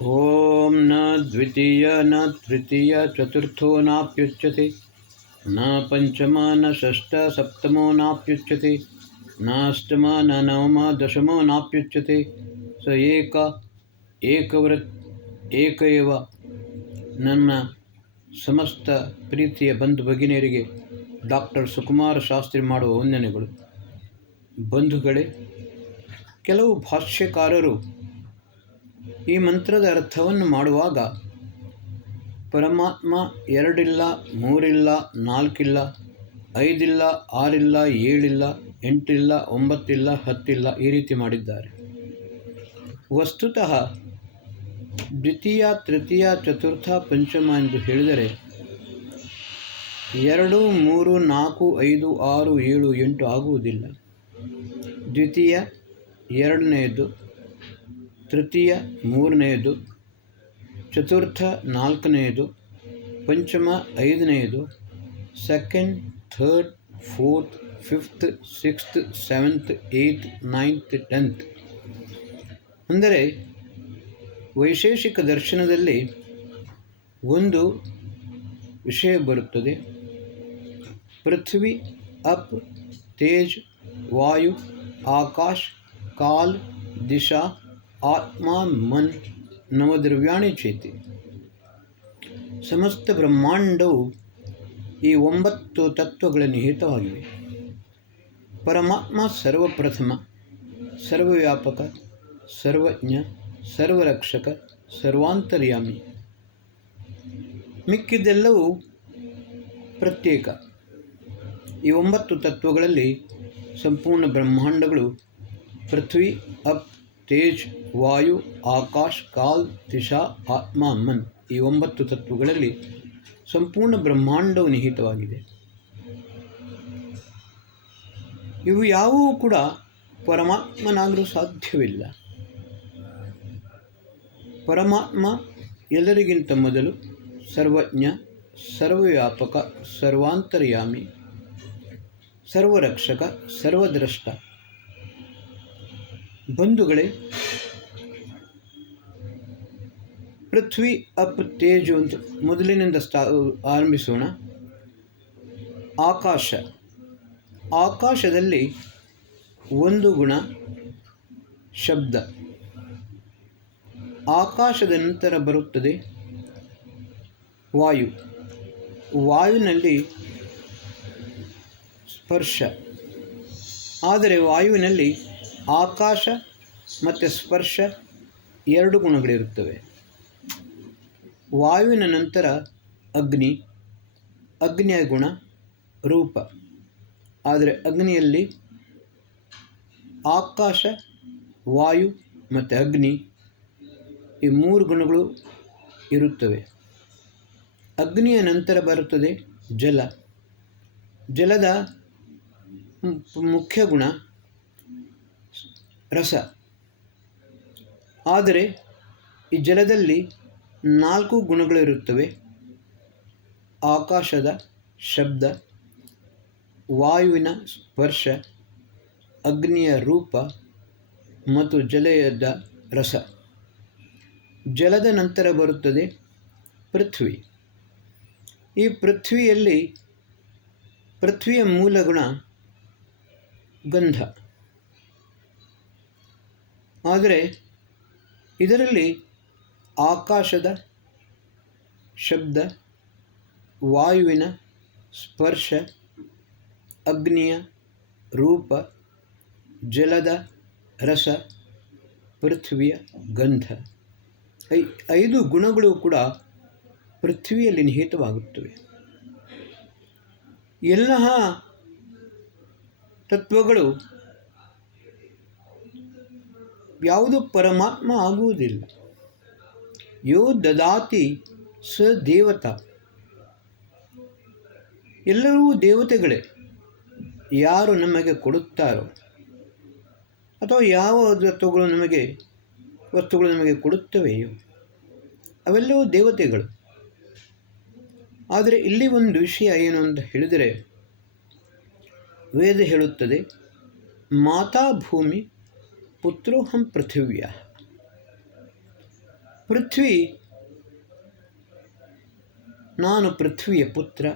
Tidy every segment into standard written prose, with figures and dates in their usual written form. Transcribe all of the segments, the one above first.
ಓಂ ನ ದ್ವಿತೀಯ ನ ತೃತೀಯ ಚತುರ್ಥೋ ನಾಪ್ಯುಚ್ಯತೆ ನ ಪಂಚಮ ನ ಷಷ್ಠ ಸಪ್ತಮೋ ನಾಪ್ಯುಚ್ಯತೆ ನಾಷ್ಟಮ ನ ನವಮ ದಶಮೋ ನಾಪ್ಯುಚ್ಯತೆ ಸ ಏಕವ್ರತ್ ಏಕ ಏವ. ನನ್ನ ಸಮಸ್ತ ಪ್ರೀತಿಯ ಬಂಧು ಭಗಿನಿಯರಿಗೆ ಡಾಕ್ಟರ್ ಸುಕುಮಾರ ಶಾಸ್ತ್ರಿ ಮಾಡುವ ವಂದನೆಗಳು. ಬಂಧುಗಳೇ, ಕೆಲವು ಭಾಷ್ಯಕಾರರು ಈ ಮಂತ್ರದ ಅರ್ಥವನ್ನು ಮಾಡುವಾಗ ಪರಮಾತ್ಮ ಎರಡಿಲ್ಲ, ಮೂರಿಲ್ಲ, ನಾಲ್ಕಿಲ್ಲ, ಐದಿಲ್ಲ, ಆರಿಲ್ಲ, ಏಳಿಲ್ಲ, ಎಂಟಿಲ್ಲ, ಒಂಬತ್ತಿಲ್ಲ, ಹತ್ತಿಲ್ಲ ಈ ರೀತಿ ಮಾಡಿದ್ದಾರೆ. ವಸ್ತುತಃ ದ್ವಿತೀಯ, ತೃತೀಯ, ಚತುರ್ಥ, ಪಂಚಮ ಎಂದು ಹೇಳಿದರೆ 2, 3, 4, 5, 6, 7, 8 ಆಗುವುದಿಲ್ಲ. ದ್ವಿತೀಯ ಎರಡನೆಯದು, ತೃತೀಯ ಮೂರನೆಯದು, ಚತುರ್ಥ ನಾಲ್ಕನೆಯದು, ಪಂಚಮ ಐದನೆಯದು, second, third, fourth, fifth, sixth, seventh, eighth, ninth, 10th. ಅಂದರೆ ವೈಶೇಷಿಕ ದರ್ಶನದಲ್ಲಿ ಒಂದು ವಿಷಯ ಬರುತ್ತದೆ. ಪೃಥ್ವಿ, ಅಪ್, ತೇಜ್, ವಾಯು, ಆಕಾಶ್, ಕಾಲ್, ದಿಶಾ, ಆತ್ಮ, ಮನ್, ನವದ್ರವ್ಯಾಣಿ ಚೇತಿ. ಸಮಸ್ತ ಬ್ರಹ್ಮಾಂಡವು ಈ 9 ತತ್ವಗಳ ನಿಹಿತವಾಗಿವೆ. ಪರಮಾತ್ಮ ಸರ್ವಪ್ರಥಮ, ಸರ್ವವ್ಯಾಪಕ, ಸರ್ವಜ್ಞ, ಸರ್ವರಕ್ಷಕ, ಸರ್ವಾಂತರ್ಯಾಮಿ. ಮಿಕ್ಕಿದ್ದೆಲ್ಲವೂ ಪ್ರತ್ಯೇಕ. ಈ 9 ತತ್ವಗಳಲ್ಲಿ ಸಂಪೂರ್ಣ ಬ್ರಹ್ಮಾಂಡಗಳು ಪೃಥ್ವಿ, ಅಪ್, ತೇಜ್, ವಾಯು, ಆಕಾಶ್, ಕಾಲ್, ದಿಶಾ, ಆತ್ಮ, ಮನ್ ಈ 9 ತತ್ವಗಳಲ್ಲಿ ಸಂಪೂರ್ಣ ಬ್ರಹ್ಮಾಂಡವು ನಿಹಿತವಾಗಿದೆ. ಇವು ಯಾವುವೂ ಕೂಡ ಪರಮಾತ್ಮನಾಗಲು ಸಾಧ್ಯವಿಲ್ಲ. ಪರಮಾತ್ಮ ಎಲ್ಲರಿಗಿಂತ ಮೊದಲು ಸರ್ವಜ್ಞ, ಸರ್ವವ್ಯಾಪಕ, ಸರ್ವಾಂತರ್ಯಾಮಿ, ಸರ್ವರಕ್ಷಕ, ಸರ್ವದ್ರಷ್ಟ. ಬಂಧುಗಳೇ, ಪೃಥ್ವಿ, ಅಪ್, ತೇಜು ಅಂತ ಮೊದಲಿನಿಂದ ಆರಂಭಿಸೋಣ. ಆಕಾಶ. ಆಕಾಶದಲ್ಲಿ ಒಂದು ಗುಣ ಶಬ್ದ. ಆಕಾಶದ ನಂತರ ಬರುತ್ತದೆ ವಾಯು. ವಾಯುವಿನಲ್ಲಿ ಸ್ಪರ್ಶ. ಆದರೆ ವಾಯುವಿನಲ್ಲಿ ಆಕಾಶ ಮತ್ತು ಸ್ಪರ್ಶ 2 ಗುಣಗಳಿರುತ್ತವೆ. ವಾಯುವಿನ ನಂತರ ಅಗ್ನಿ. ಅಗ್ನಿಯ ಗುಣ ರೂಪ. ಆದರೆ ಅಗ್ನಿಯಲ್ಲಿ ಆಕಾಶ, ವಾಯು ಮತ್ತು ಅಗ್ನಿ ಈ 3 ಗುಣಗಳು ಇರುತ್ತವೆ. ಅಗ್ನಿಯ ನಂತರ ಬರುತ್ತದೆ ಜಲ. ಜಲದ ಮುಖ್ಯ ಗುಣ ರಸ. ಆದರೆ ಈ ಜಲದಲ್ಲಿ 4 ಗುಣಗಳಿರುತ್ತವೆ. ಆಕಾಶದ ಶಬ್ದ, ವಾಯುವಿನ ಸ್ಪರ್ಶ, ಅಗ್ನಿಯ ರೂಪ ಮತ್ತು ಜಲದ ರಸ. ಜಲದ ನಂತರ ಬರುತ್ತದೆ ಪೃಥ್ವಿ. ಈ ಪೃಥ್ವಿಯ ಮೂಲ ಗುಣ ಗಂಧ. ಆದರೆ ಇದರಲ್ಲಿ ಆಕಾಶದ ಶಬ್ದ, ವಾಯುವಿನ ಸ್ಪರ್ಶ, ಅಗ್ನಿಯ ರೂಪ, ಜಲದ ರಸ, ಪೃಥ್ವಿಯ ಗಂಧ 5 ಗುಣಗಳು ಕೂಡ ಪೃಥ್ವಿಯಲ್ಲಿ ನಿಹಿತವಾಗುತ್ತವೆ. ಎಲ್ಲ ತತ್ವಗಳು ಯಾವುದು ಪರಮಾತ್ಮ ಆಗುವುದಿಲ್ಲ. ಯೋ ದದಾತಿ ಸ ದೇವತಾ. ಎಲ್ಲರೂ ದೇವತೆಗಳೇ. ಯಾರು ನಮಗೆ ಕೊಡುತ್ತಾರೋ ಅಥವಾ ಯಾವ ವಸ್ತುಗಳು ನಮಗೆ ಕೊಡುತ್ತವೆಯೋ ಅವೆಲ್ಲವೂ ದೇವತೆಗಳು. ಆದರೆ ಇಲ್ಲಿ ಒಂದು ವಿಷಯ ಏನು ಅಂತ ಹೇಳಿದರೆ, ವೇದ ಹೇಳುತ್ತದೆ, ಮಾತಾ ಭೂಮಿ ಪುತ್ರೋಹಂ ಪೃಥಿವ್ಯಾ. ಪೃಥ್ವಿ, ನಾನು ಪೃಥ್ವಿಯ ಪುತ್ರ,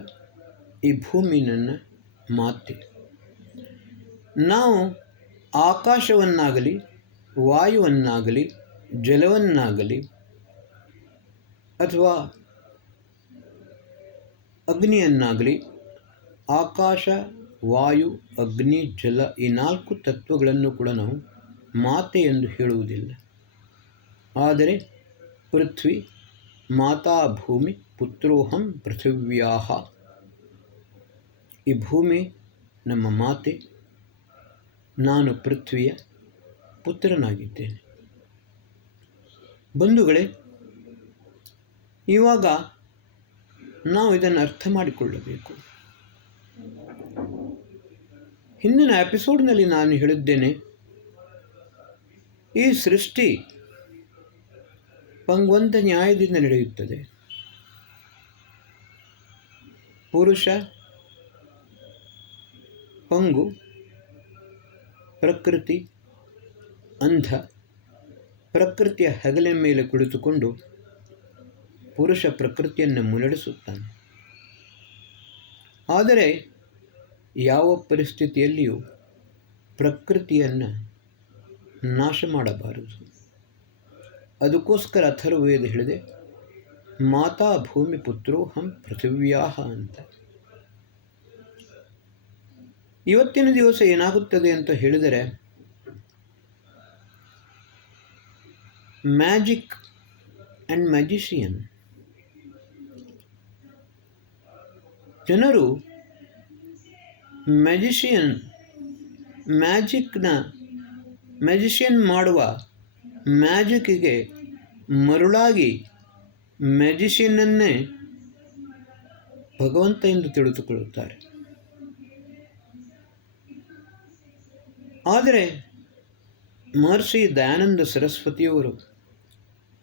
ಈ ಭೂಮಿ ನನ್ನ ಮಾತೆ. ನಾವು ಆಕಾಶವನ್ನಾಗಲಿ, ವಾಯುವನ್ನಾಗಲಿ, ಜಲವನ್ನಾಗಲಿ ಅಥವಾ ಅಗ್ನಿಯನ್ನಾಗಲಿ, ಆಕಾಶ, ವಾಯು, ಅಗ್ನಿ, ಜಲ ಈ 4 ತತ್ವಗಳನ್ನು ಕೂಡ ನಾವು ಮಾತೆ ಎಂದು ಹೇಳುವುದಿಲ್ಲ. ಆದರೆ ಪೃಥ್ವಿ ಮಾತಾ ಭೂಮಿ ಪುತ್ರೋಹಂ ಪೃಥಿವ್ಯಾಹ, ಈ ಭೂಮಿ ನಮ್ಮ ಮಾತೆ, ನಾನು ಪೃಥ್ವಿಯ ಪುತ್ರನಾಗಿದ್ದೇನೆ. ಬಂಧುಗಳೇ, ಇವಾಗ ನಾವು ಇದನ್ನು ಅರ್ಥ ಮಾಡಿಕೊಳ್ಳಬೇಕು. ಹಿಂದಿನ ಎಪಿಸೋಡ್ನಲ್ಲಿ ನಾನು ಹೇಳಿದ್ದೇನೆ, ಈ ಸೃಷ್ಟಿ ಭಗವಂತ ನ್ಯಾಯದಿಂದ ನಡೆಯುತ್ತದೆ. ಪುರುಷ ಪಂಗು, ಪ್ರಕೃತಿ ಅಂಧ, ಪ್ರಕೃತಿಯ ಹೆಗಲ ಮೇಲೆ ಕುಳಿತುಕೊಂಡು ಪುರುಷ ಪ್ರಕೃತಿಯನ್ನು ಮುನ್ನಡೆಸುತ್ತಾನೆ. ಆದರೆ ಯಾವ ಪರಿಸ್ಥಿತಿಯಲ್ಲಿಯೂ ಪ್ರಕೃತಿಯನ್ನು ನಾಶ ಮಾಡಬಾರದು. ಅದಕ್ಕೋಸ್ಕರ ಅಥರ್ವವೇದ ಹೇಳಿದೆ, ಮಾತಾ ಭೂಮಿ ಪುತ್ರೋಹಂ ಪೃಥಿವ್ಯಾಹ ಅಂತ. ಇವತ್ತಿನ ದಿವಸ ಏನಾಗುತ್ತದೆ ಅಂತ ಹೇಳಿದರೆ, ಮ್ಯಾಜಿಕ್ ಆ್ಯಂಡ್ ಮ್ಯಾಜಿಷಿಯನ್, ಜನರು ಮ್ಯಾಜಿಷಿಯನ್ ಮಾಡುವ ಮ್ಯಾಜಿಕ್ಕಿಗೆ ಮರುಳಾಗಿ ಮ್ಯಾಜಿಷಿಯನ್ನನ್ನೇ ಭಗವಂತ ಎಂದು ತಿಳಿದುಕೊಳ್ಳುತ್ತಾರೆ. ಆದರೆ ಮಹರ್ಷಿ ದಯಾನಂದ ಸರಸ್ವತಿಯವರು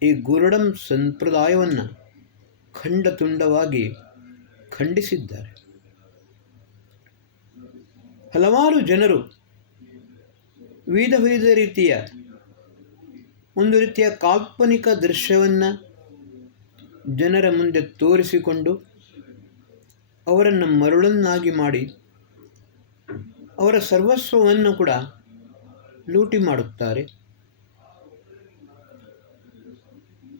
ಈ ಗುರುಡಂ ಸಂಪ್ರದಾಯವನ್ನು ಖಂಡತುಂಡವಾಗಿ ಖಂಡಿಸಿದ್ದಾರೆ. ಹಲವಾರು ಜನರು ವಿವಿಧ ರೀತಿಯ ಒಂದು ರೀತಿಯ ಕಾಲ್ಪನಿಕ ದೃಶ್ಯವನ್ನು ಜನರ ಮುಂದೆ ತೋರಿಸಿಕೊಂಡು ಅವರನ್ನು ಮರುಳನ್ನಾಗಿ ಮಾಡಿ ಅವರ ಸರ್ವಸ್ವವನ್ನು ಕೂಡ ಲೂಟಿ ಮಾಡುತ್ತಾರೆ.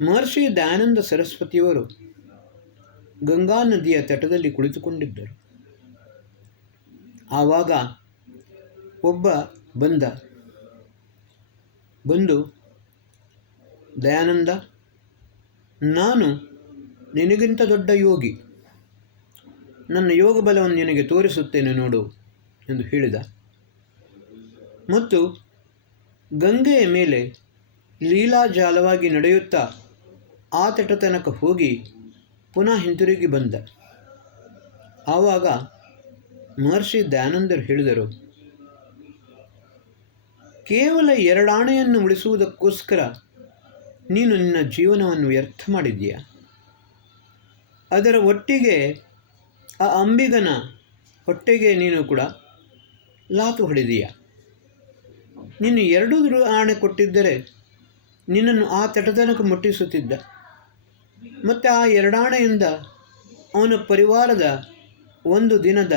ಮಹರ್ಷಿ ದಯಾನಂದ ಸರಸ್ವತಿಯವರು ಗಂಗಾ ನದಿಯ ತಟದಲ್ಲಿ ಕುಳಿತುಕೊಂಡಿದ್ದರು. ಆವಾಗ ಒಬ್ಬ ಬಂದು, ದಯಾನಂದ, ನಾನು ನಿನಗಿಂತ ದೊಡ್ಡ ಯೋಗಿ, ನನ್ನ ಯೋಗ ಬಲವನ್ನು ನಿನಗೆ ತೋರಿಸುತ್ತೇನೆ ನೋಡು ಎಂದು ಹೇಳಿದ. ಮತ್ತು ಗಂಗೆಯ ಮೇಲೆ ಲೀಲಾಜಾಲವಾಗಿ ನಡೆಯುತ್ತಾ ಆ ತಟ ತನಕ ಹೋಗಿ ಪುನಃ ಹಿಂತಿರುಗಿ ಬಂದ. ಆವಾಗ ಮಹರ್ಷಿ ದಯಾನಂದರು ಹೇಳಿದರು, ಕೇವಲ 2 ಆಣೆಯನ್ನು ಉಳಿಸುವುದಕ್ಕೋಸ್ಕರ ನೀನು ನಿನ್ನ ಜೀವನವನ್ನು ವ್ಯರ್ಥ ಮಾಡಿದ್ದೀಯ. ಅದರ ಒಟ್ಟಿಗೆ ಆ ಅಂಬಿಗನ ಹೊಟ್ಟೆಗೆ ನೀನು ಕೂಡ ಲಾತು ಹೊಡೆದೀಯ. ನೀನು 2 ಆಣೆ ಕೊಟ್ಟಿದ್ದರೆ ನಿನ್ನನ್ನು ಆ ತಟತನಕ ಮುಟ್ಟಿಸುತ್ತಿದ್ದ. ಮತ್ತು ಆ 2 ಆಣೆಯಿಂದ ಅವನ ಪರಿವಾರದ 1 ದಿನದ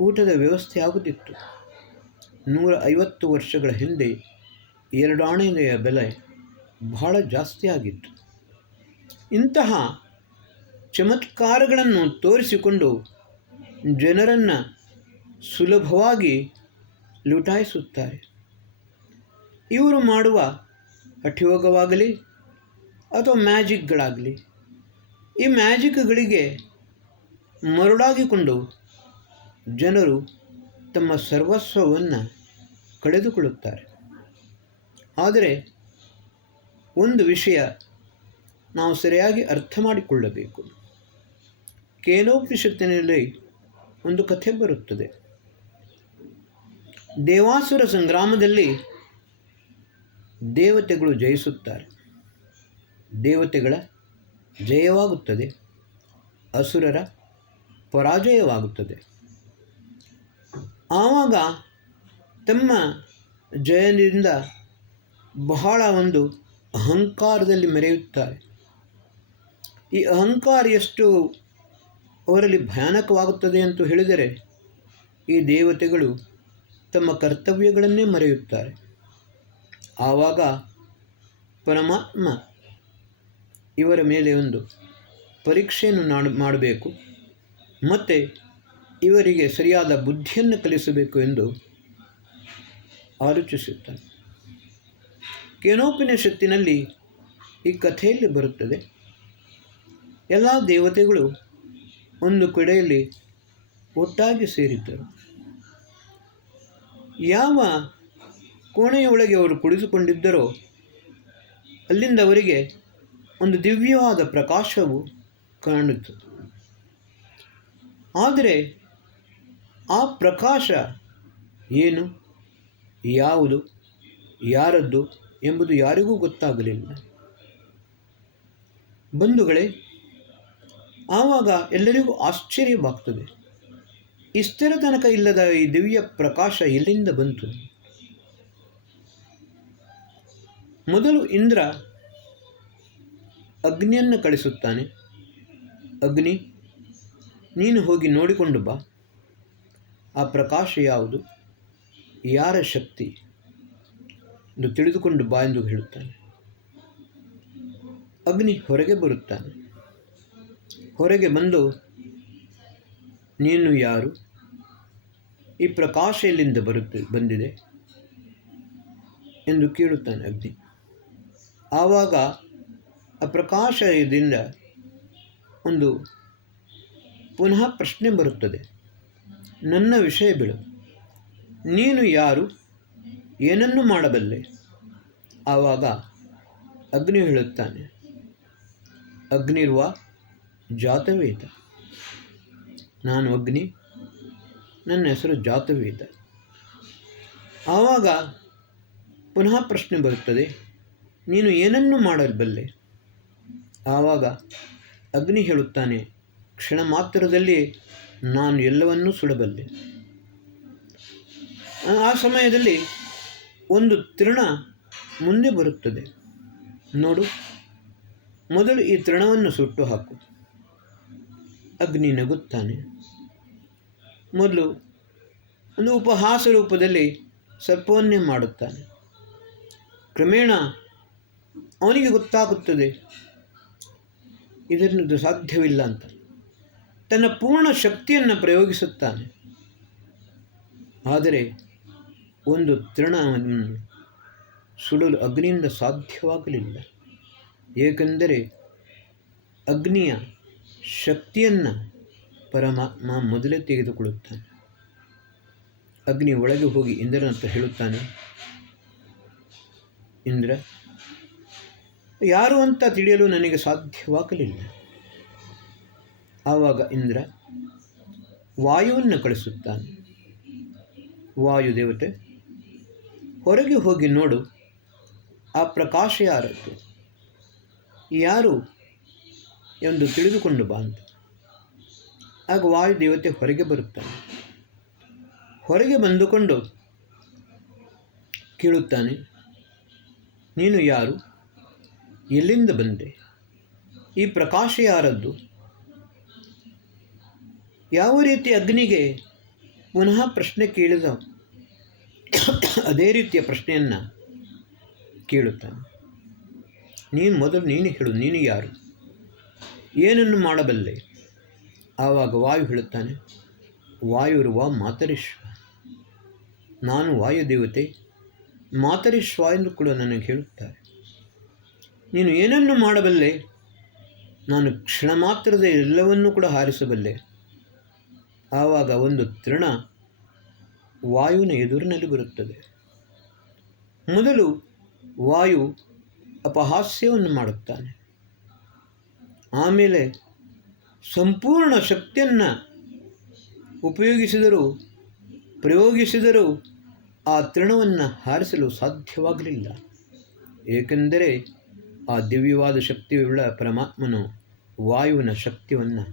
ಊಟದ ವ್ಯವಸ್ಥೆ ಆಗುತ್ತಿತ್ತು. 150 ವರ್ಷಗಳ ಹಿಂದೆ 2 ಆಣೆಯ ಬೆಲೆ ಬಹಳ ಜಾಸ್ತಿ ಆಗಿತ್ತು. ಇಂತಹ ಚಮತ್ಕಾರಗಳನ್ನು ತೋರಿಸಿಕೊಂಡು ಜನರನ್ನು ಸುಲಭವಾಗಿ ಲುಟಾಯಿಸುತ್ತಾರೆ. ಇವರು ಮಾಡುವ ಹಠಯೋಗವಾಗಲಿ ಅಥವಾ ಮ್ಯಾಜಿಕ್ಗಳಾಗಲಿ, ಈ ಮ್ಯಾಜಿಕ್ಗಳಿಗೆ ಮರುಳಾಗಿಕೊಂಡು ಜನರು ತಮ್ಮ ಸರ್ವಸ್ವವನ್ನು ಕಳೆದುಕೊಳ್ಳುತ್ತಾರೆ. ಆದರೆ ಒಂದು ವಿಷಯ ನಾವು ಸರಿಯಾಗಿ ಅರ್ಥ ಮಾಡಿಕೊಳ್ಳಬೇಕು. ಕೇನೋಪನಿಷತ್ತಿನಲ್ಲಿ ಒಂದು ಕಥೆ ಬರುತ್ತದೆ. ದೇವಾಸುರ ಸಂಗ್ರಾಮದಲ್ಲಿ ದೇವತೆಗಳು ಜಯಿಸುತ್ತಾರೆ. ದೇವತೆಗಳ ಜಯವಾಗುತ್ತದೆ, ಅಸುರರ ಪರಾಜಯವಾಗುತ್ತದೆ. ಆವಾಗ ತಮ್ಮ ಜಯದಿಂದ ಬಹಳ ಒಂದು ಅಹಂಕಾರದಲ್ಲಿ ಮೆರೆಯುತ್ತಾರೆ. ಈ ಅಹಂಕಾರ ಎಷ್ಟು ಅವರಲ್ಲಿ ಭಯಾನಕವಾಗುತ್ತದೆ ಅಂತ ಹೇಳಿದರೆ, ಈ ದೇವತೆಗಳು ತಮ್ಮ ಕರ್ತವ್ಯಗಳನ್ನೇ ಮರೆಯುತ್ತಾರೆ. ಆವಾಗ ಪರಮಾತ್ಮ ಇವರ ಮೇಲೆ ಒಂದು ಪರೀಕ್ಷೆಯನ್ನು ಮಾಡಬೇಕು ಮತ್ತು ಇವರಿಗೆ ಸರಿಯಾದ ಬುದ್ಧಿಯನ್ನು ಕಲಿಸಬೇಕು ಎಂದು ಆಲೋಚಿಸುತ್ತಾನೆ. ಕೇನೋಪನಿಷತ್ತಿನಲ್ಲಿ ಈ ಕಥೆಯಲ್ಲಿ ಬರುತ್ತದೆ. ಎಲ್ಲ ದೇವತೆಗಳು ಒಂದು ಕಡೆಯಲ್ಲಿ ಒಟ್ಟಾಗಿ ಸೇರಿದ್ದರು. ಯಾವ ಕೋಣೆಯೊಳಗೆ ಅವರು ಕುಳಿತುಕೊಂಡಿದ್ದರೋ ಅಲ್ಲಿಂದ ಅವರಿಗೆ ಒಂದು ದಿವ್ಯವಾದ ಪ್ರಕಾಶವು ಕಾಣಿತು. ಆದರೆ ಆ ಪ್ರಕಾಶ ಏನು, ಯಾವುದು, ಯಾರದ್ದು ಎಂಬುದು ಯಾರಿಗೂ ಗೊತ್ತಾಗಲಿಲ್ಲ. ಬಂಧುಗಳೇ, ಆವಾಗ ಎಲ್ಲರಿಗೂ ಆಶ್ಚರ್ಯವಾಗ್ತದೆ. ಇಷ್ಟರ ತನಕ ಇಲ್ಲದ ಈ ದಿವ್ಯ ಪ್ರಕಾಶ ಎಲ್ಲಿಂದ ಬಂತು? ಮೊದಲು ಇಂದ್ರ ಅಗ್ನಿಯನ್ನು ಕಳಿಸುತ್ತಾನೆ. ಅಗ್ನಿ, ನೀನು ಹೋಗಿ ನೋಡಿಕೊಂಡು ಬಾ, ಆ ಪ್ರಕಾಶ ಯಾವುದು, ಯಾರ ಶಕ್ತಿ ಎಂದು ತಿಳಿದುಕೊಂಡು ಬಾ ಎಂದು ಹೇಳುತ್ತಾನೆ. ಅಗ್ನಿ ಹೊರಗೆ ಬರುತ್ತಾನೆ. ಹೊರಗೆ ಬಂದು, ನೀನು ಯಾರು, ಈ ಪ್ರಕಾಶ ಎಲ್ಲಿಂದ ಬಂದಿದೆ ಎಂದು ಕೇಳುತ್ತಾನೆ ಅಗ್ನಿ. ಆವಾಗ ಆ ಪ್ರಕಾಶದಿಂದ ಒಂದು ಪುನಃ ಪ್ರಶ್ನೆ ಬರುತ್ತದೆ, ನನ್ನ ವಿಷಯ ಬಿಡು, ನೀನು ಯಾರು, ಏನನ್ನು ಮಾಡಬಲ್ಲೆ? ಆವಾಗ ಅಗ್ನಿ ಹೇಳುತ್ತಾನೆ, ಅಗ್ನಿರ್ವ ಜಾತವೇದ, ನಾನು ಅಗ್ನಿ, ನನ್ನ ಹೆಸರು ಜಾತವೇದ. ಆವಾಗ ಪುನಃ ಪ್ರಶ್ನೆ ಬರುತ್ತದೆ, ನೀನು ಏನನ್ನು ಮಾಡಬಲ್ಲೆ? ಆವಾಗ ಅಗ್ನಿ ಹೇಳುತ್ತಾನೆ, ಕ್ಷಣ ಮಾತ್ರದಲ್ಲಿ ನಾನು ಎಲ್ಲವನ್ನೂ ಸುಡಬಲ್ಲೆ. ಆ ಸಮಯದಲ್ಲಿ ಒಂದು ತೃಣ ಮುಂದೆ ಬರುತ್ತದೆ. ನೋಡು, ಮೊದಲು ಈ ತೃಣವನ್ನು ಸುಟ್ಟು ಹಾಕು. ಅಗ್ನಿ ನಗುತ್ತಾನೆ. ಮೊದಲು ಒಂದು ಉಪಹಾಸ ರೂಪದಲ್ಲಿ ಸರ್ಪವನ್ನೇ ಮಾಡುತ್ತಾನೆ. ಕ್ರಮೇಣ ಅವನಿಗೆ ಗೊತ್ತಾಗುತ್ತದೆ ಇದರಿಂದ ಸಾಧ್ಯವಿಲ್ಲ ಅಂತ. ತನ್ನ ಪೂರ್ಣ ಶಕ್ತಿಯನ್ನು ಪ್ರಯೋಗಿಸುತ್ತಾನೆ. ಆದರೆ ಒಂದು ತೃಣವನ್ನು ಸುಡಲು ಅಗ್ನಿಯಿಂದ ಸಾಧ್ಯವಾಗಲಿಲ್ಲ. ಏಕೆಂದರೆ ಅಗ್ನಿಯ ಶಕ್ತಿಯನ್ನು ಪರಮಾತ್ಮ ಮೊದಲೇ ತೆಗೆದುಕೊಳ್ಳುತ್ತಾನೆ. ಅಗ್ನಿ ಒಳಗೆ ಹೋಗಿ ಇಂದ್ರನ ಹತ್ರ ಹೇಳುತ್ತಾನೆ, ಇಂದ್ರ, ಯಾರು ಅಂತ ತಿಳಿಯಲು ನನಗೆ ಸಾಧ್ಯವಾಗಲಿಲ್ಲ. ಆವಾಗ ಇಂದ್ರ ವಾಯುವನ್ನು ಕಳಿಸುತ್ತಾನೆ. ವಾಯುದೇವತೆ, ಹೊರಗೆ ಹೋಗಿ ನೋಡು, ಆ ಪ್ರಕಾಶ ಯಾರದ್ದು, ಯಾರು ಎಂದು ತಿಳಿದುಕೊಂಡು ಬಾ ಅಂತ. ಆಗ ವಾಯುದೇವತೆ ಹೊರಗೆ ಬರುತ್ತಾನೆ. ಹೊರಗೆ ಬಂದುಕೊಂಡು ಕೇಳುತ್ತಾನೆ, ನೀನು ಯಾರು, ಎಲ್ಲಿಂದ ಬಂದೆ, ಈ ಪ್ರಕಾಶ ಯಾರದ್ದು? ಯಾವ ರೀತಿ ಅಗ್ನಿಗೆ ಪುನಃ ಪ್ರಶ್ನೆ ಕೇಳಿದ ಅದೇ ರೀತಿಯ ಪ್ರಶ್ನೆಯನ್ನು ಕೇಳುತ್ತಾನೆ. ನೀನು ಹೇಳು, ನೀನು ಯಾರು, ಏನನ್ನು ಮಾಡಬಲ್ಲೆ? ಆವಾಗ ವಾಯು ಹೇಳುತ್ತಾನೆ, ವಾಯುರ್ವ ಮಾತರಿಶ್ವ, ನಾನು ವಾಯುದೇವತೆ, ಮಾತರಿಶ್ವ ಎಂದು ಕೂಡ ನನಗೆ ಹೇಳುತ್ತಾರೆ. ನೀನು ಏನನ್ನು ಮಾಡಬಲ್ಲೆ? ನಾನು ಕ್ಷಣ ಮಾತ್ರದ ಎಲ್ಲವನ್ನೂ ಕೂಡ ಹಾರಿಸಬಲ್ಲೆ. ಆವಾಗ ಒಂದು ತೃಣ ವಾಯುವಿನ ಎದುರಿನಲ್ಲಿ ಬರುತ್ತದೆ. ಮೊದಲು ವಾಯು ಅಪಹಾಸ್ಯವನ್ನು ಮಾಡುತ್ತಾನೆ. ಆಮೇಲೆ ಸಂಪೂರ್ಣ ಶಕ್ತಿಯನ್ನು ಪ್ರಯೋಗಿಸಿದರೂ ಆ ತೃಣವನ್ನು ಹಾರಿಸಲು ಸಾಧ್ಯವಾಗಲಿಲ್ಲ. ಏಕೆಂದರೆ ಆ ದಿವ್ಯವಾದ ಶಕ್ತಿಯುಳ್ಳ ಪರಮಾತ್ಮನು ವಾಯುವಿನ ಶಕ್ತಿಯನ್ನು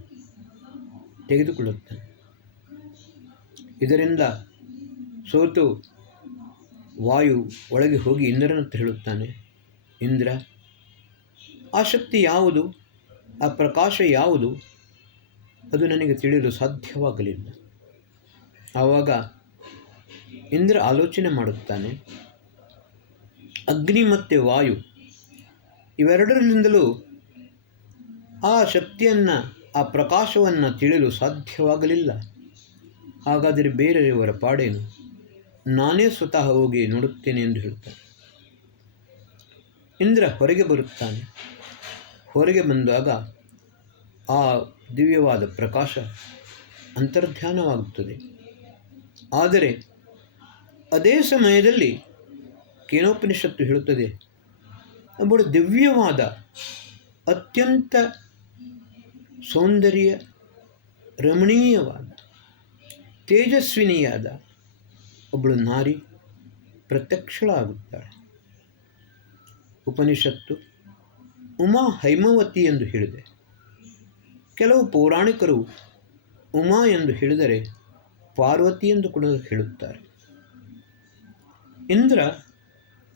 ತೆಗೆದುಕೊಳ್ಳುತ್ತಾನೆ. ಇದರಿಂದ ಸೋತು ವಾಯು ಒಳಗೆ ಹೋಗಿ ಇಂದ್ರನಂತ ಹೇಳುತ್ತಾನೆ, ಇಂದ್ರ, ಆ ಶಕ್ತಿ ಯಾವುದು, ಆ ಪ್ರಕಾಶ ಯಾವುದು, ಅದು ನನಗೆ ತಿಳಿಯಲು ಸಾಧ್ಯವಾಗಲಿಲ್ಲ. ಆವಾಗ ಇಂದ್ರ ಆಲೋಚನೆ ಮಾಡುತ್ತಾನೆ, ಅಗ್ನಿ ಮತ್ತು ವಾಯು ಇವೆರಡರಿಂದಲೂ ಆ ಶಕ್ತಿಯನ್ನು, ಆ ಪ್ರಕಾಶವನ್ನು ತಿಳಿಯಲು ಸಾಧ್ಯವಾಗಲಿಲ್ಲ. ಹಾಗಾದರೆ ಬೇರೆಯವರ ಪಾಡೇನು, ನಾನೇ ಸ್ವತಃ ಹೋಗಿ ನೋಡುತ್ತೇನೆ ಎಂದು ಹೇಳ್ತಾನೆ. ಇಂದ್ರ ಹೊರಗೆ ಬರುತ್ತಾನೆ. ಹೊರಗೆ ಬಂದಾಗ ಆ ದಿವ್ಯವಾದ ಪ್ರಕಾಶ ಅಂತರ್ಧಾನವಾಗುತ್ತದೆ. ಆದರೆ ಅದೇ ಸಮಯದಲ್ಲಿ ಕೇನೋಪನಿಷತ್ತು ಹೇಳುತ್ತದೆ, ಬಹಳ ದಿವ್ಯವಾದ, ಅತ್ಯಂತ ಸೌಂದರ್ಯ ರಮಣೀಯವಾದ, ತೇಜಸ್ವಿನಿಯಾದ ಒಬ್ಬಳು ನಾರಿ ಪ್ರತ್ಯಕ್ಷಳಾಗುತ್ತಾಳೆ. ಉಪನಿಷತ್ತು ಉಮಾ ಹೈಮವತಿ ಎಂದು ಹೇಳಿದೆ. ಕೆಲವು ಪೌರಾಣಿಕರು ಉಮಾ ಎಂದು ಹೇಳಿದರೆ ಪಾರ್ವತಿ ಎಂದು ಕೂಡ ಹೇಳುತ್ತಾರೆ. ಇಂದ್ರ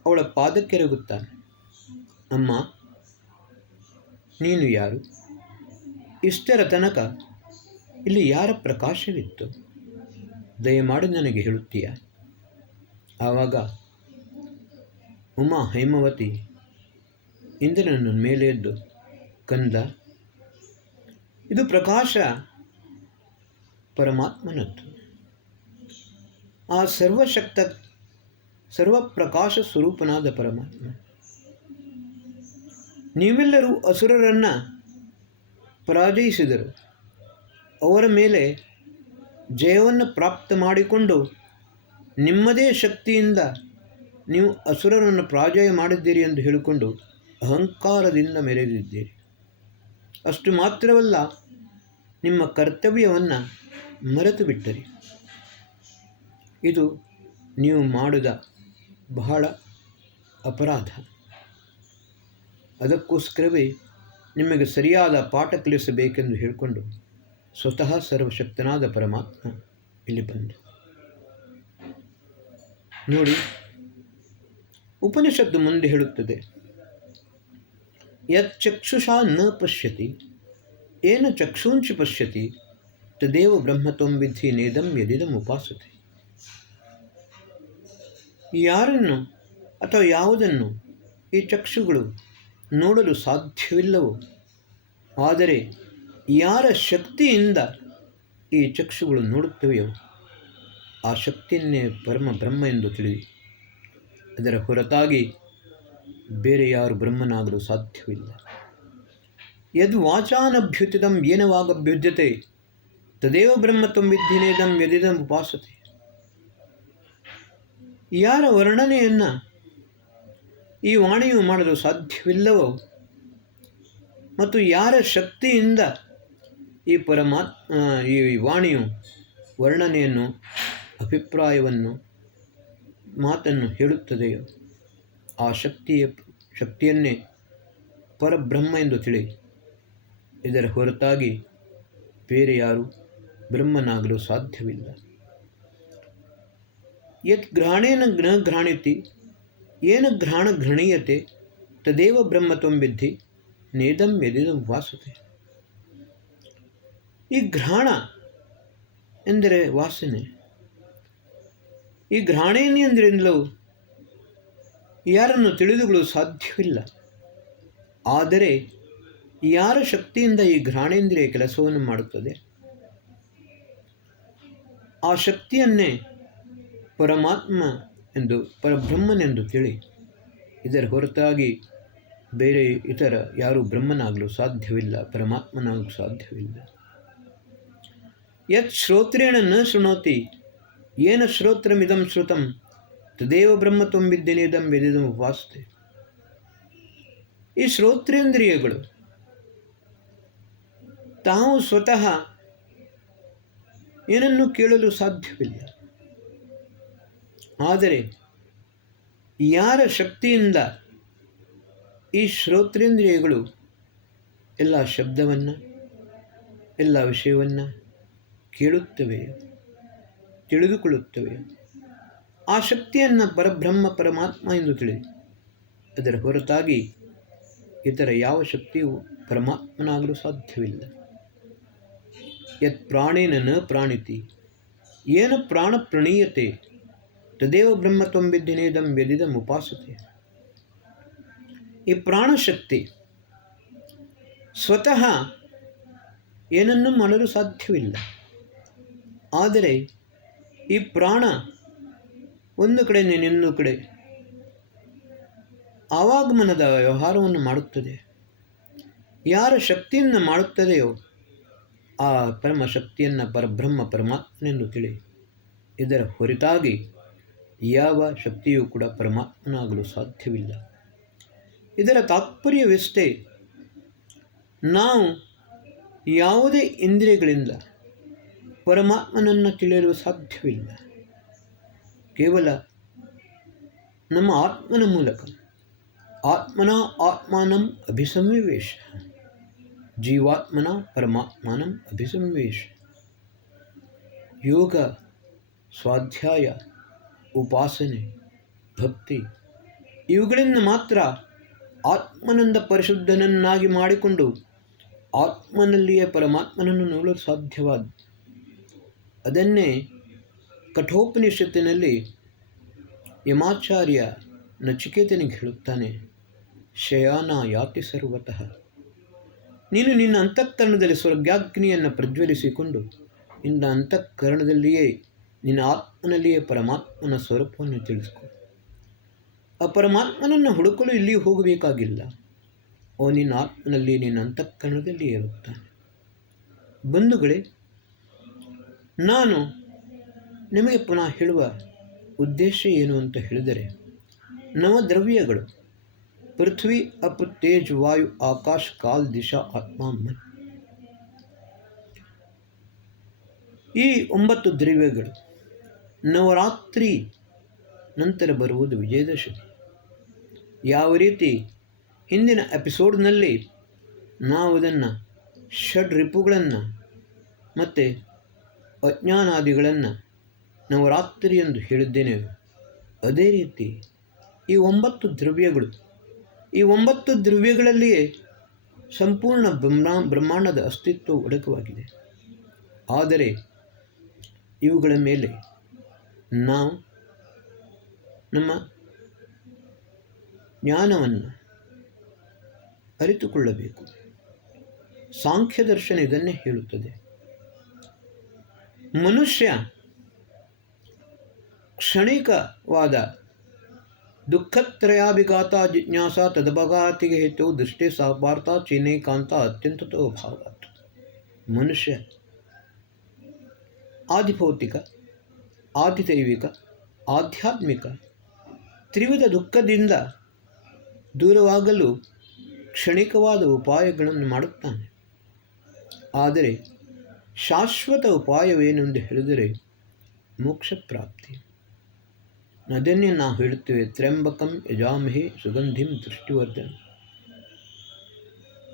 ಅವಳ ಪಾದಕ್ಕೆರಗುತ್ತಾನೆ. ಅಮ್ಮ, ನೀನು ಯಾರು? ಇಷ್ಟರ ತನಕ ಇಲ್ಲಿ ಯಾರ ಪ್ರಕಾಶವಿತ್ತು? ದಯಮಾಡಿ ನನಗೆ ಹೇಳುತ್ತೀಯಾ? ಆವಾಗ ಉಮಾ ಹೈಮವತಿ ಇಂದ್ರನನ್ನು ಮೇಲೆ ಎದ್ದು, ಕಂದ, ಇದು ಪ್ರಕಾಶ ಪರಮಾತ್ಮನದ್ದು. ಆ ಸರ್ವಶಕ್ತ ಸರ್ವಪ್ರಕಾಶ ಸ್ವರೂಪನಾದ ಪರಮಾತ್ಮ. ನೀವೆಲ್ಲರೂ ಅಸುರರನ್ನು ಪರಾಜಯಿಸಿದರು, ಅವರ ಮೇಲೆ ಜಯವನ್ನು ಪ್ರಾಪ್ತ ಮಾಡಿಕೊಂಡು ನಿಮ್ಮದೇ ಶಕ್ತಿಯಿಂದ ನೀವು ಅಸುರರನ್ನು ಪರಾಜಯ ಮಾಡಿದ್ದೀರಿ ಎಂದು ಹೇಳಿಕೊಂಡು ಅಹಂಕಾರದಿಂದ ಮೆರೆದಿದ್ದೀರಿ. ಅಷ್ಟು ಮಾತ್ರವಲ್ಲ, ನಿಮ್ಮ ಕರ್ತವ್ಯವನ್ನು ಮರೆತು ಬಿಟ್ಟರಿ. ಇದು ನೀವು ಮಾಡಿದ ಬಹಳ ಅಪರಾಧ. ಅದಕ್ಕೋಸ್ಕರವೇ ನಿಮಗೆ ಸರಿಯಾದ ಪಾಠ ಕಲಿಸಬೇಕೆಂದು ಹೇಳಿಕೊಂಡು ಸ್ವತಃ ಸರ್ವಶಕ್ತನಾದ ಪರಮಾತ್ಮ ಇಲ್ಲಿ ಬಂದ. ನೋಡಿ, ಉಪನಿಷತ್ತು ಮುಂದೆ ಹೇಳುತ್ತದೆ, ಯತ್ ಚಕ್ಷುಷಾ ನ ಪಶ್ಯತಿ ಏನ ಚಕ್ಷೂಂಚಿ ಪಶ್ಯತಿ ತದೇವ ಬ್ರಹ್ಮತ್ವಂ ವಿಧಿ ನೇದಂ ಯದಿದಂ ಉಪಾಸತೆ. ಯಾರನ್ನು ಅಥವಾ ಯಾವುದನ್ನು ಈ ಚಕ್ಷುಗಳು ನೋಡಲು ಸಾಧ್ಯವಿಲ್ಲವೋ, ಆದರೆ ಯಾರ ಶಕ್ತಿಯಿಂದ ಈ ಚಕ್ಷುಗಳು ನೋಡುತ್ತವೆಯೋ ಆ ಶಕ್ತಿಯನ್ನೇ ಪರಮ ಬ್ರಹ್ಮ ಎಂದು ತಿಳಿದಿ. ಅದರ ಹೊರತಾಗಿ ಬೇರೆ ಯಾರು ಬ್ರಹ್ಮನಾಗಲು ಸಾಧ್ಯವಿಲ್ಲ. ಯದ್ ವಾಚಾನಭ್ಯುತಿತಂ ಏನ ವಾಗಭ್ಯುಜ್ಯತೆ ತದೇವ ಬ್ರಹ್ಮತ್ವಂ ವಿದ್ಧಿನೇದಂ ಯದಿದಂ ಉಪಾಸತೆ. ಯಾರ ವರ್ಣನೆಯನ್ನು ಈ ವಾಣಿಯು ಮಾಡಲು ಸಾಧ್ಯವಿಲ್ಲವೋ ಮತ್ತು ಯಾರ ಶಕ್ತಿಯಿಂದ ಈ ಈ ವಾಣಿಯು ವರ್ಣನೆಯನ್ನು, ಅಭಿಪ್ರಾಯವನ್ನು, ಮಾತನ್ನು ಹೇಳುತ್ತದೆಯೋ ಆ ಶಕ್ತಿಯನ್ನೇ ಪರಬ್ರಹ್ಮ ಎಂದು ತಿಳಿ. ಇದರ ಹೊರತಾಗಿ ಬೇರೆ ಯಾರು ಬ್ರಹ್ಮನಾಗಲು ಸಾಧ್ಯವಿಲ್ಲ. ಯತ್ ಘ್ರಾಣೇನ ನ ಘ್ರಾಣಿತಿ ಏನ ಘ್ರಾಣ ಘೃಣೀಯತೆ ತದೇವ ಬ್ರಹ್ಮತ್ವಂ ವಿದ್ಧಿ ನೇದಂ ಯದಿದಂ ವಾಸತೆ. ಈ ಘ್ರಾಣ ಎಂದರೆ ವಾಸನೆ. ಈ ಘ್ರಾಣೇಂದ್ರಿಯಿಂದಲೂ ಯಾರನ್ನು ತಿಳಿದುಕೊಳ್ಳಲು ಸಾಧ್ಯವಿಲ್ಲ. ಆದರೆ ಯಾರ ಶಕ್ತಿಯಿಂದ ಈ ಘ್ರಾಣೇಂದ್ರಿಯ ಕೆಲಸವನ್ನು ಮಾಡುತ್ತದೆ ಆ ಶಕ್ತಿಯನ್ನೇ ಪರಮಾತ್ಮ ಎಂದು, ಪರಬ್ರಹ್ಮನೆಂದು ತಿಳಿ. ಇದರ ಹೊರತಾಗಿ ಬೇರೆ ಇತರ ಯಾರೂ ಬ್ರಹ್ಮನಾಗಲು ಸಾಧ್ಯವಿಲ್ಲ, ಪರಮಾತ್ಮನಾಗಲು ಸಾಧ್ಯವಿಲ್ಲ. ಯತ್ ಶ್ರೋತ್ರೇಣ ನ ಶೃಣೋತಿ ಏನ ಶ್ರೋತ್ರಮಿದಂ ಶ್ರುತಂ ತದೇವ ಬ್ರಹ್ಮತ್ವಂ ವಿದ್ಯನೇದಂ ಯದಿದಂ ಉಪಾಸತೆ. ಈ ಶ್ರೋತ್ರೇಂದ್ರಿಯಗಳು ತಾವು ಸ್ವತಃ ಏನನ್ನು ಕೇಳಲು ಸಾಧ್ಯವಿಲ್ಲ. ಆದರೆ ಯಾರ ಶಕ್ತಿಯಿಂದ ಈ ಶ್ರೋತ್ರೇಂದ್ರಿಯಗಳು ಎಲ್ಲ ಶಬ್ದವನ್ನು, ಎಲ್ಲ ವಿಷಯವನ್ನು ಕೇಳುತ್ತವೆಯೋ, ತಿಳಿದುಕೊಳ್ಳುತ್ತವೆಯೋ ಆ ಶಕ್ತಿಯನ್ನು ಪರಬ್ರಹ್ಮ ಪರಮಾತ್ಮ ಎಂದು ತಿಳಿ. ಅದರ ಹೊರತಾಗಿ ಇತರ ಯಾವ ಶಕ್ತಿಯೂ ಪರಮಾತ್ಮನಾಗಲು ಸಾಧ್ಯವಿಲ್ಲ. ಯತ್ ಪ್ರಾಣೇನ ನ ಪ್ರಾಣಿತಿ ಏನ ಪ್ರಾಣ ಪ್ರಣೀಯತೆ ತದೇವ ಬ್ರಹ್ಮತ್ವಂ ವಿದ್ಧಿ ನೇದಂ ವ್ಯದಿದಂ ಉಪಾಸತೆ. ಈ ಪ್ರಾಣಶಕ್ತಿ ಸ್ವತಃ ಏನನ್ನೂ ಮಾಡಲು ಸಾಧ್ಯವಿಲ್ಲ. ಆದರೆ ಈ ಪ್ರಾಣ ಒಂದು ಕಡೆ ಇನ್ನೊಂದು ಕಡೆ ಆವಾಗಮನದ ವ್ಯವಹಾರವನ್ನು ಮಾಡುತ್ತದೆ. ಯಾರ ಶಕ್ತಿಯನ್ನು ಮಾಡುತ್ತದೆಯೋ ಆ ಪರಮಶಕ್ತಿಯನ್ನು ಪರಬ್ರಹ್ಮ ಪರಮಾತ್ಮನೆಂದು ತಿಳಿ. ಇದರ ಹೊರತಾಗಿ ಯಾವ ಶಕ್ತಿಯೂ ಕೂಡ ಪರಮಾತ್ಮನಾಗಲು ಸಾಧ್ಯವಿಲ್ಲ. ಇದರ ತಾತ್ಪರ್ಯವಿಷ್ಟೇ, ನಾವು ಯಾವುದೇ ಇಂದ್ರಿಯಗಳಿಂದ ಪರಮಾತ್ಮನನ್ನು ತಿಳಿಯಲು ಸಾಧ್ಯವಿಲ್ಲ. ಕೇವಲ ನಮ್ಮ ಆತ್ಮನ ಮೂಲಕ ಆತ್ಮನ ಆತ್ಮಾನಂ ಅಭಿಸಂವೇಶ ಜೀವಾತ್ಮನ ಪರಮಾತ್ಮಾನಂ ಅಭಿಸಂವೇಶ. ಯೋಗ, ಸ್ವಾಧ್ಯಾಯ, ಉಪಾಸನೆ, ಭಕ್ತಿ ಇವುಗಳಿಂದ ಮಾತ್ರ ಆತ್ಮನಿಂದ ಪರಿಶುದ್ಧನನ್ನಾಗಿ ಮಾಡಿಕೊಂಡು ಆತ್ಮನಲ್ಲಿಯೇ ಪರಮಾತ್ಮನನ್ನು ನೋಡಲು ಸಾಧ್ಯವಾದ. ಅದನ್ನೇ ಕಠೋಪನಿಷತ್ತಿನಲ್ಲಿ ಯಮಾಚಾರ್ಯ ನಚಿಕೇತನಿಗೆ ಹೇಳುತ್ತಾನೆ, ಶಯಾನ ಯಾತಿ ಸರ್ವತಃ. ನೀನು ನಿನ್ನ ಅಂತಃಕರಣದಲ್ಲಿ ಸ್ವರ್ಗಾಗ್ನಿಯನ್ನು ಪ್ರಜ್ವಲಿಸಿಕೊಂಡು ನಿನ್ನ ಅಂತಃಕರಣದಲ್ಲಿಯೇ ನಿನ್ನ ಆತ್ಮನಲ್ಲಿಯೇ ಪರಮಾತ್ಮನ ಸ್ವರೂಪವನ್ನು ತಿಳಿಸಿಕೊ. ಆ ಪರಮಾತ್ಮನನ್ನು ಹುಡುಕಲು ಇಲ್ಲಿ ಹೋಗಬೇಕಾಗಿಲ್ಲ. ಅವ ನಿನ್ನ ಆತ್ಮನಲ್ಲಿ ನಿನ್ನ ಅಂತಃಕರಣದಲ್ಲಿಯೇ ಇರುತ್ತಾನೆ. ಬಂಧುಗಳೇ, ನಾನು ನಿಮಗೆ ಪುನಃ ಹೇಳುವ ಉದ್ದೇಶ ಏನು ಅಂತ ಹೇಳಿದರೆ, ನವದ್ರವ್ಯಗಳು ಪೃಥ್ವಿ, ಅಪ್, ತೇಜ್, ವಾಯು, ಆಕಾಶ, ಕಾಲ್, ದಿಶಾ, ಆತ್ಮ, ಮನ್. ಈ 9 ದ್ರವ್ಯಗಳು ನವರಾತ್ರಿ ನಂತರ ಬರುವುದು ವಿಜಯದಶಮಿ. ಯಾವ ರೀತಿ ಹಿಂದಿನ ಎಪಿಸೋಡ್ನಲ್ಲಿ ನಾವು ಅದನ್ನು ಷಡ್ ರಿಪುಗಳನ್ನು ಮತ್ತು ಅಜ್ಞಾನಾದಿಗಳನ್ನು ನವರಾತ್ರಿ ಎಂದು ಹೇಳಿದ್ದೇನೆ, ಅದೇ ರೀತಿ ಈ 9 ದ್ರವ್ಯಗಳು, ಈ 9 ದ್ರವ್ಯಗಳಲ್ಲಿಯೇ ಸಂಪೂರ್ಣ ಬ್ರಹ್ಮಾಂಡದ ಅಸ್ತಿತ್ವವು ಅಡಕವಾಗಿದೆ. ಆದರೆ ಇವುಗಳ ಮೇಲೆ ನಾವು ನಮ್ಮ ಜ್ಞಾನವನ್ನು ಅರಿತುಕೊಳ್ಳಬೇಕು. ಸಾಂಖ್ಯ ದರ್ಶನ ಇದನ್ನೇ ಹೇಳುತ್ತದೆ. ಮನುಷ್ಯ ಕ್ಷಣಿಕವಾದ ದುಃಖತ್ರಯಾಭಿಘಾತ ಜಿಜ್ಞಾಸ ತದಪಘಾತಿಗೆ ಹೇತು ದೃಷ್ಟಿ ಸಹಪಾರ್ಥ ಚೀನೈಕಾಂತ ಅತ್ಯಂತತೋ ಭಾವಾತ್. ಮನುಷ್ಯ ಆದಿಭೌತಿಕ, ಆದಿದೈವಿಕ, ಆಧ್ಯಾತ್ಮಿಕ ತ್ರಿವಿಧ ದುಃಖದಿಂದ ದೂರವಾಗಲು ಕ್ಷಣಿಕವಾದ ಉಪಾಯಗಳನ್ನು ಮಾಡುತ್ತಾನೆ. ಆದರೆ ಶಾಶ್ವತ ಉಪಾಯವೇನೆಂದು ಹೇಳಿದರೆ ಮೋಕ್ಷ ಪ್ರಾಪ್ತಿ. ಅದನ್ನೇ ನಾವು ಹೇಳುತ್ತೇವೆ, ತ್ರ್ಯಂಬಕಂ ಯಜಾಮಹೇ ಸುಗಂಧಿಂ ದೃಷ್ಟಿವರ್ಧನ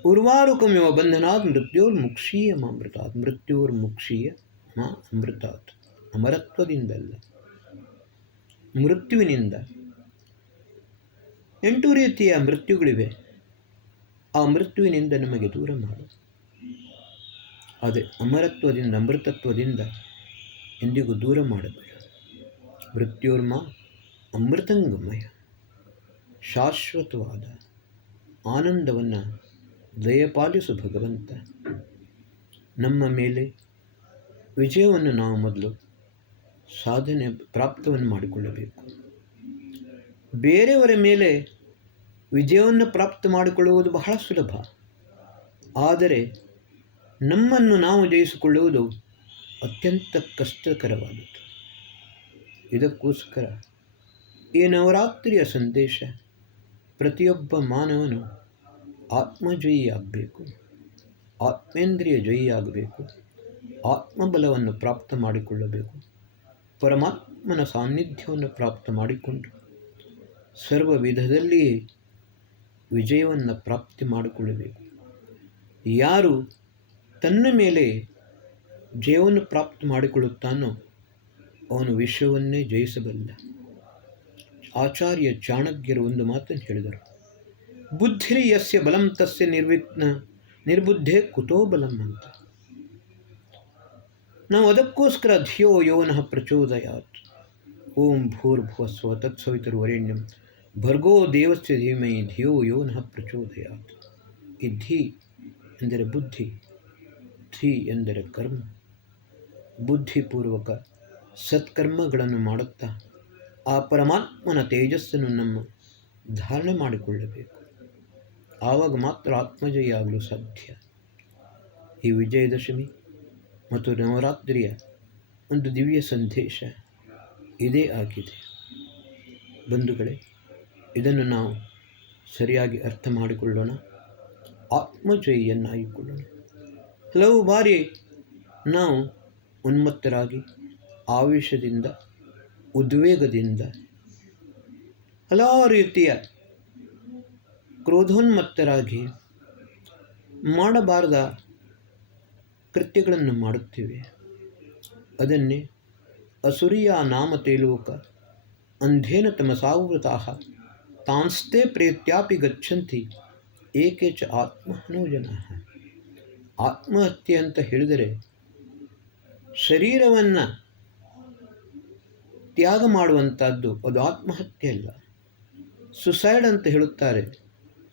ಉರ್ವಾರುಕಮಿವ ಬಂಧನಾತ್ ಮೃತ್ಯೋರ್ಮುಕ್ಷೀಯ ಮಾಮೃತಾತ್. ಮೃತ್ಯೋರ್ಮುಕ್ಷೀಯ ಮಾ ಅಮೃತಾತ್. ಅಮರತ್ವದಿಂದಲ್ಲ, ಮೃತ್ಯುವಿನಿಂದ. 8 ರೀತಿಯ ಮೃತ್ಯುಗಳಿವೆ. ಆ ಮೃತ್ಯುವಿನಿಂದ ನಮಗೆ ದೂರ ಮಾಡು. ಆದರೆ ಅಮರತ್ವದಿಂದ, ಅಮೃತತ್ವದಿಂದ ಎಂದಿಗೂ ದೂರ ಮಾಡಬೇಡ. ಮೃತ್ಯೋರ್ಮ ಅಮೃತಂಗಮಯ. ಶಾಶ್ವತವಾದ ಆನಂದವನ್ನು ದಯಪಾಲಿಸು ಭಗವಂತ. ನಮ್ಮ ಮೇಲೆ ವಿಜಯವನ್ನು ನಾವು ಮೊದಲು ಸಾಧನೆ ಪ್ರಾಪ್ತವನ್ನು ಮಾಡಿಕೊಳ್ಳಬೇಕು. ಬೇರೆಯವರ ಮೇಲೆ ವಿಜಯವನ್ನು ಪ್ರಾಪ್ತ ಮಾಡಿಕೊಳ್ಳುವುದು ಬಹಳ ಸುಲಭ. ಆದರೆ ನಮ್ಮನ್ನು ನಾವು ಜಯಿಸಿಕೊಳ್ಳುವುದು ಅತ್ಯಂತ ಕಷ್ಟಕರವಾದದ್ದು. ಇದಕ್ಕೋಸ್ಕರ ಈ ನವರಾತ್ರಿಯ ಸಂದೇಶ, ಪ್ರತಿಯೊಬ್ಬ ಮಾನವನು ಆತ್ಮಜಯಿಯಾಗಬೇಕು, ಆತ್ಮೇಂದ್ರಿಯ ಜಯಿಯಾಗಬೇಕು, ಆತ್ಮಬಲವನ್ನು ಪ್ರಾಪ್ತ ಮಾಡಿಕೊಳ್ಳಬೇಕು, ಪರಮಾತ್ಮನ ಸಾನ್ನಿಧ್ಯವನ್ನು ಪ್ರಾಪ್ತ ಮಾಡಿಕೊಂಡು ಸರ್ವ ವಿಧದಲ್ಲಿಯೇ ವಿಜಯವನ್ನು ಪ್ರಾಪ್ತಿ ಮಾಡಿಕೊಳ್ಳಬೇಕು. ಯಾರು ತನ್ನ ಮೇಲೆ ಜಯವನ್ನು ಪ್ರಾಪ್ತ ಮಾಡಿಕೊಳ್ಳುತ್ತಾನೋ ಅವನು ವಿಶ್ವವನ್ನೇ ಜಯಿಸಬಲ್ಲ. ಆಚಾರ್ಯ ಚಾಣಕ್ಯರು ಒಂದು ಮಾತನ್ನು ಹೇಳಿದರು, ಬುದ್ಧಿರಿ ಯಸ್ಯ ಬಲಂ ತಸ್ಯ ನಿರ್ಬುದ್ಧೇ ಕುತೋ ಬಲಂ ಅಂತ. ನಾವು ಅದಕ್ಕೋಸ್ಕರ ಧಿಯೋ ಯೋನಃ ಪ್ರಚೋದಯಾತ್. ಓಂ ಭೂರ್ಭುವಸ್ವ ತತ್ಸವಿತುರ್ವರೆಣ್ಯಂ ಭರ್ಗೋ ದೇವಸ್ಯ ಧೀಮಹಿ ಧಿಯೋ ಯೋನಃ ಪ್ರಚೋದಯಾತ್. ಈ ಧಿ ಎಂದರೆ ಬುದ್ಧಿ, ಧಿ ಎಂದರೆ ಕರ್ಮ. ಬುದ್ಧಿಪೂರ್ವಕ ಸತ್ಕರ್ಮಗಳನ್ನು ಮಾಡುತ್ತಾ ಆ ಪರಮಾತ್ಮನ ತೇಜಸ್ಸನ್ನು ನಮ್ಮ ಧಾರಣೆ ಮಾಡಿಕೊಳ್ಳಬೇಕು. ಆವಾಗ ಮಾತ್ರ ಆತ್ಮಜಯ ಆಗಲು ಸಾಧ್ಯ. ಈ ವಿಜಯದಶಮಿ ಮತ್ತು ನವರಾತ್ರಿಯ ಒಂದು ದಿವ್ಯ ಸಂದೇಶ ಇದೇ ಆಗಿದೆ. ಬಂಧುಗಳೇ, ಇದನ್ನು ನಾವು ಸರಿಯಾಗಿ ಅರ್ಥ ಮಾಡಿಕೊಳ್ಳೋಣ, ಆತ್ಮಜಯಿಯನ್ನಾಗಿಕೊಳ್ಳೋಣ. ಹಲವು ಬಾರಿ ನಾವು ಉನ್ಮತ್ತರಾಗಿ, ಆವೇಶದಿಂದ, ಉದ್ವೇಗದಿಂದ, ಹಲವಾರು ರೀತಿಯ ಕ್ರೋಧೋನ್ಮತ್ತರಾಗಿ ಮಾಡಬಾರದ ಕೃತ್ಯಗಳನ್ನು ಮಾಡುತ್ತೇವೆ. ಅದನ್ನೇ ಅಸುರಿಯ ನಾಮ ತೇಲೋಕ ಅಂಧೇನ ತಮಸಾವೃತಾಃ ತಾಂಸ್ತೆ ಪ್ರೇತ್ಯಾಪಿ ಗಚ್ಚಂತಿ ಏಕೆ ಚ ಆತ್ಮಹನೋಜನಃ. ಆತ್ಮಹತ್ಯೆ ಅಂತ ಹೇಳಿದರೆ ಶರೀರವನ್ನು ತ್ಯಾಗ ಮಾಡುವಂಥದ್ದು, ಅದು ಆತ್ಮಹತ್ಯೆ ಅಲ್ಲ. ಸುಸೈಡ್ ಅಂತ ಹೇಳುತ್ತಾರೆ.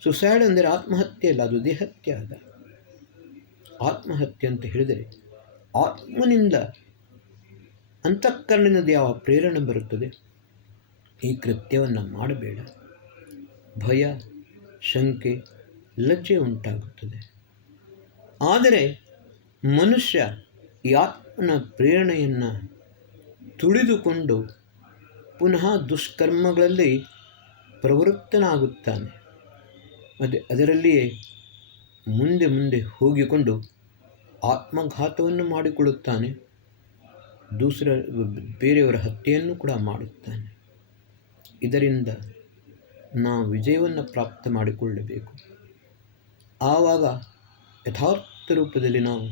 ಸುಸೈಡ್ ಅಂದರೆ ಆತ್ಮಹತ್ಯೆ ಅಲ್ಲ, ಅದು ದೇಹತ್ಯಾಗ. ಆತ್ಮಹತ್ಯೆ ಅಂತ ಹೇಳಿದರೆ ಆತ್ಮನಿಂದ, ಅಂತಃಕರಣದಿಂದ ಯಾವ ಪ್ರೇರಣೆ ಬರುತ್ತದೆ, ಈ ಕೃತ್ಯವನ್ನು ಮಾಡಬೇಡ. ಭಯ, ಶಂಕೆ, ಲಜ್ಜೆ ಉಂಟಾಗುತ್ತದೆ. ಆದರೆ ಮನುಷ್ಯ ಈ ಆತ್ಮನ ಪ್ರೇರಣೆಯನ್ನು ತುಳಿದುಕೊಂಡು ಪುನಃ ದುಷ್ಕರ್ಮಗಳಲ್ಲಿ ಪ್ರವೃತ್ತನಾಗುತ್ತಾನೆ. ಮತ್ತು ಅದರಲ್ಲಿಯೇ ಮುಂದೆ ಮುಂದೆ ಹೋಗಿಕೊಂಡು ಆತ್ಮಘಾತವನ್ನು ಮಾಡಿಕೊಳ್ಳುತ್ತಾನೆ. ಬೇರೆಯವರ ಹತ್ಯೆಯನ್ನು ಕೂಡ ಮಾಡುತ್ತಾನೆ. ಇದರಿಂದ ನಾವು ವಿಜಯವನ್ನು ಪ್ರಾಪ್ತ ಮಾಡಿಕೊಳ್ಳಬೇಕು. ಆವಾಗ ಯಥಾರ್ಥ ರೂಪದಲ್ಲಿ ನಾವು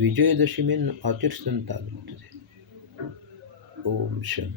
ವಿಜಯದಶಮಿಯನ್ನು ಆಚರಿಸಿದಂತಾಗುತ್ತದೆ. ಓಂ ಶಂ.